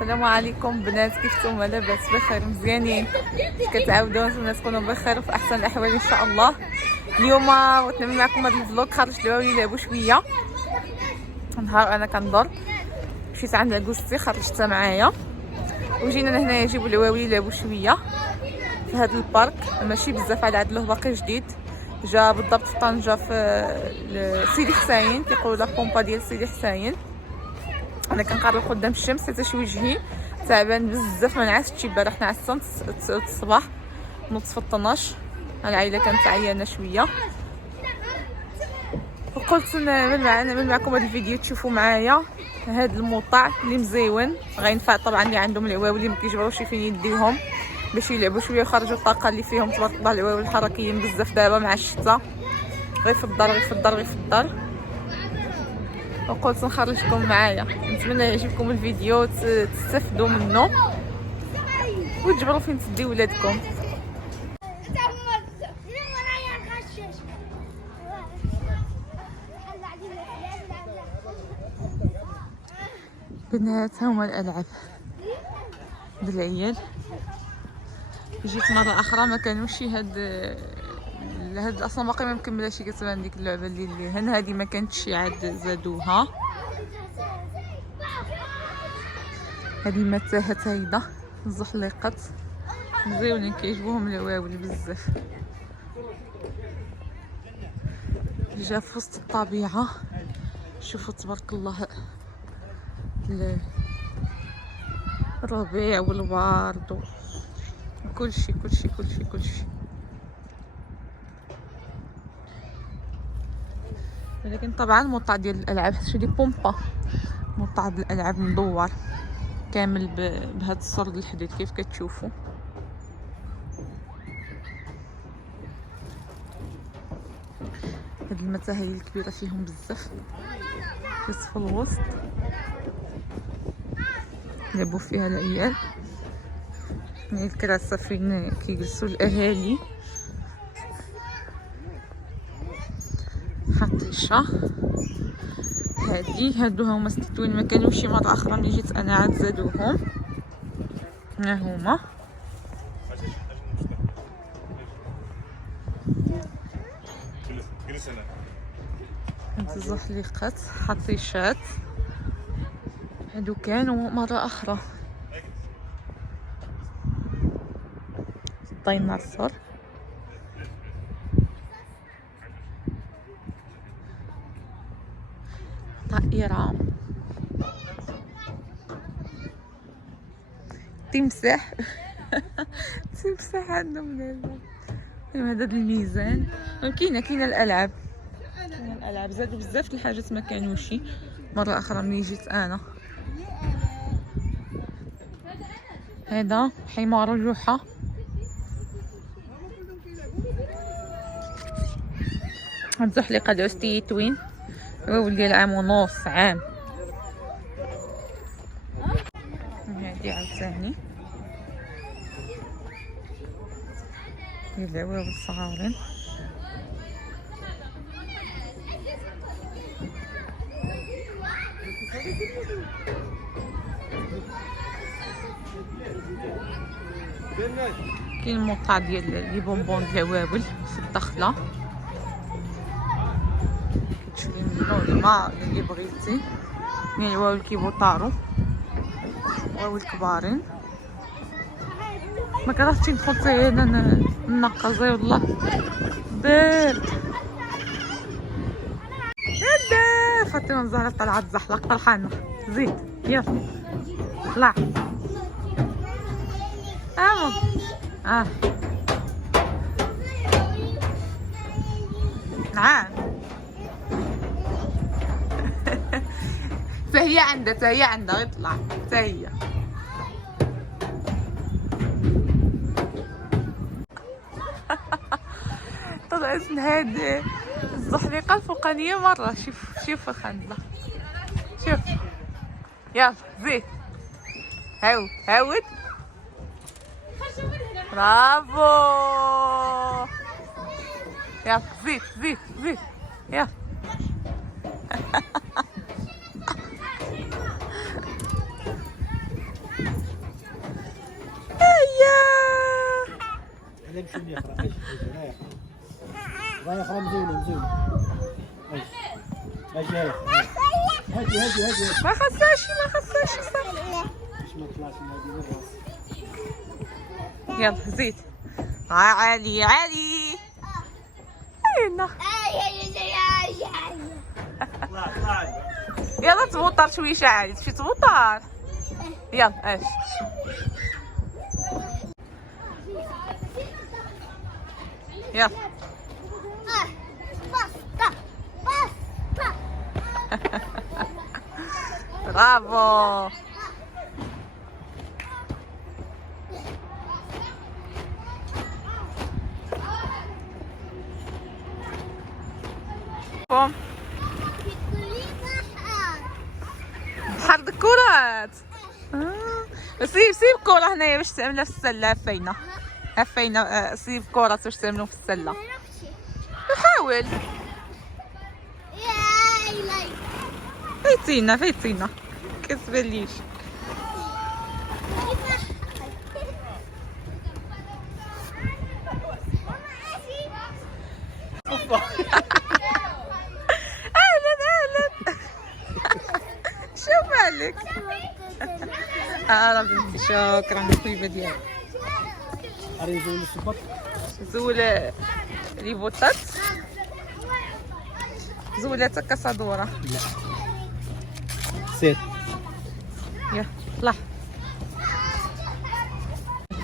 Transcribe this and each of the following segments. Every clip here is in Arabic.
السلام عليكم بنات، كيفتم؟ لاباس بخير مزيانين؟ كتعاودوا؟ نتمنى تكونوا بخير وفي احسن الاحوال ان شاء الله. اليوم بغيت نعمل معكم هذا الفلوق. خرجت لواولي يلعبوا شويه نهار انا كنضر، مشيت عند عكوشتي خرجتها معايا وجينا لهنايا نجيبوا الواولي يلعبوا شويه في هذا البارك. ماشي بزاف على عدلوه، باقي جديد، جا بالضبط في طنجه في سيدي حسين، كيقولوا لا بومبا ديال سيدي حسين. انا كنقرب قدام الشمس حتى شي وجهي تعبان بزاف، ما نعستش البارح، نعست الصباح نص في 12. العائله كانت عيانه شويه، وقلت نعمل معكم هذا الفيديو تشوفوا معايا هذا الموطع اللي مزيون. غينفع طبعا اللي عندهم العواولي ما كيجبروش فين يديهم باش يلعبوا شويه يخرجوا الطاقه اللي فيهم. تبارك الله العواولي حركيين بزاف دابا مع الشتاء، غير في الدار غير في الدار غير في الدار. وقلت نخرجكم معايا، نتمنى يعجبكم الفيديو تستفدوا منه وتجبروا فين تديو ولادكم. بنات هما الالعاب ديال العيال. جيت مره اخرى ما كانوش هاد اصلا باقي ما مكملاش كتبان ديك اللعبه اللي هنا، هذه ما كانتش عاد زادوها. هذه متاهات هيدا الزحليقات مزيونين كيعجبوهم العواول بزاف. جا في وسط الطبيعه، شوفوا تبارك الله الربيع والورد وكلشي كلشي كلشي كلشي. ولكن طبعا موطع ديال الالعاب شي دي بومبا، موطع ديال الالعاب مدور كامل بهذا السرد الحديد كيف كتشوفوا. هاد المتاهه هي الكبيره فيهم بزاف، في الوسط لعبوا فيها العيال. يعني الكراسه فين كيجلسوا الاهالي، حطيشه هادو هما ستوين ما كانوش مره اخرى ملي جيت انا عاد زادوهم. ها هما هاد الزحليقات حطيشات، هادو كانوا مره اخرى. الديناصور طائرة، تمساح تمساح عندهم لعبة. هذا الميزان كاينه الالعاب، زادوا بزاف الحاجات ما كانوش مره اخرى ملي جيت انا. هذا حمار جحا، هاد الزحليقه ديال ستيتوين ولدي العام ونص عام. هادي عاوتاني ديال العواول الصغارين. كاين الموطع ديال لي بونبون ديال العواول في الدخله، كتشري منو الماء اللي بغيتي. يعني العواول كيبوطارو عواول كبارين. ما كرهتش ندخل حتى انا ننقزي والله بارد. هدا فاطمه الزهراء طلعت زحلق فرحانه. زيد يلا طلع نعم. فهي عندها يطلع فهي. طلعت من هاد الزحليقه الفوقانيه مره. شوف الخندله، شوف يلا زيد هاود برافو. يلا زيد يلا. هذا باش يقرا. اجي لا يقرا مزيونه. اجي هادي ما خصهاش صافي. باش ما طلعش من هذه من راسي. يلا زيد. علي هنا. طلع يلا تبوطر شويه عالي تمشي تبوطر. يلا اش يلا. برافو. قوم بحر الكرات. سيب كرة هنايا باش تعملها في السلة. هفينا سيب كرة باش تعملو في السلة. حاول. فايتينا كتباليش. اهلا شو مالك؟ بنتي شكرا حبيبه ديالي. اريد نصبط زول لي بوطات زولاتك كاسادورا. لا سير يلا طلع.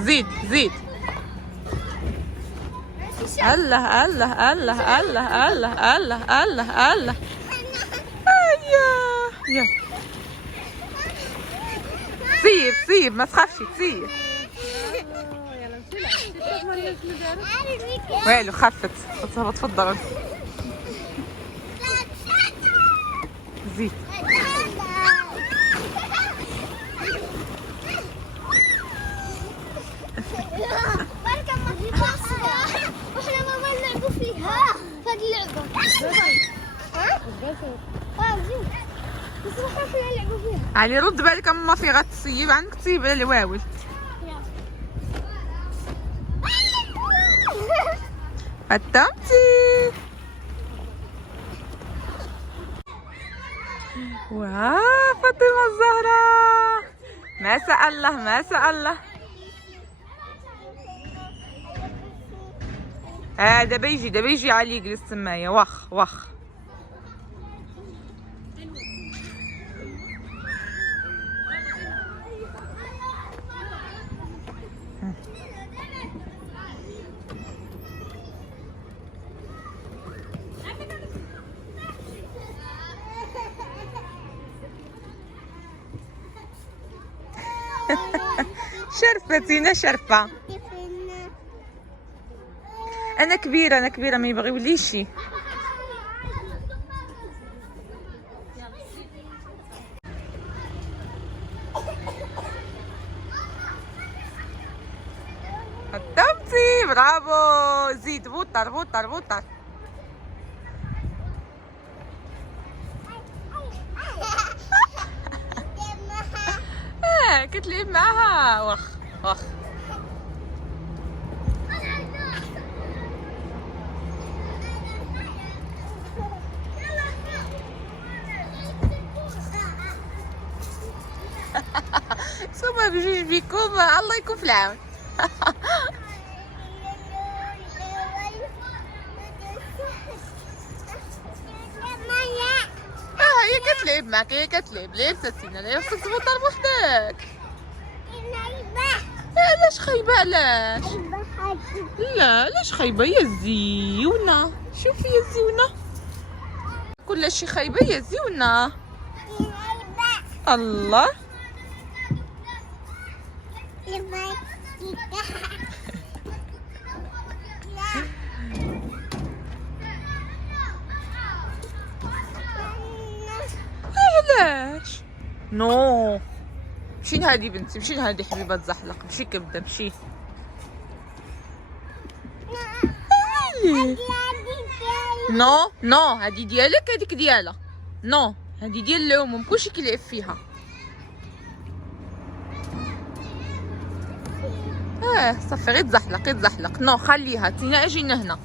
زيد الله يا سير ما تخافش تسير. والو خفت. تفضل زيد. واحنا ما نلعبوا فيها هاد اللعبة. بس ما خاف نلعبوا فيها. علي رد بالك اما في غتسيب عندك تسيب على الواول. قدمتي. واه فاطمة الزهراء ما شاء الله. دابا يجي علي يجلس تمايا. واخ شرفتينا شرفة. انا كبيره ما يبغيوليش شي. قدمتي برافو. زيد بوطر. كتلعب معاها. واخ سوما بجوج بيكم الله يكون في العون. هي كتلعب معك. ليه بساتينا ليه خصك تبطل بوحدك. علاش خايبه؟ علاش؟ لا علاش خايبه يا زيونه؟ شوفي يا زيونه كل شي خايبه يا زيونه. الله علاش؟ نو مشي لهادي بنتي، مشي لهادي حبيبه تزحلق. مشي كبده مشي. نو هادي ديالك هاديك ديالها. نو هادي ديال العموم كلشي كيلعب فيها. صافي غير تزحلق نو خليها تينا اجينا هنا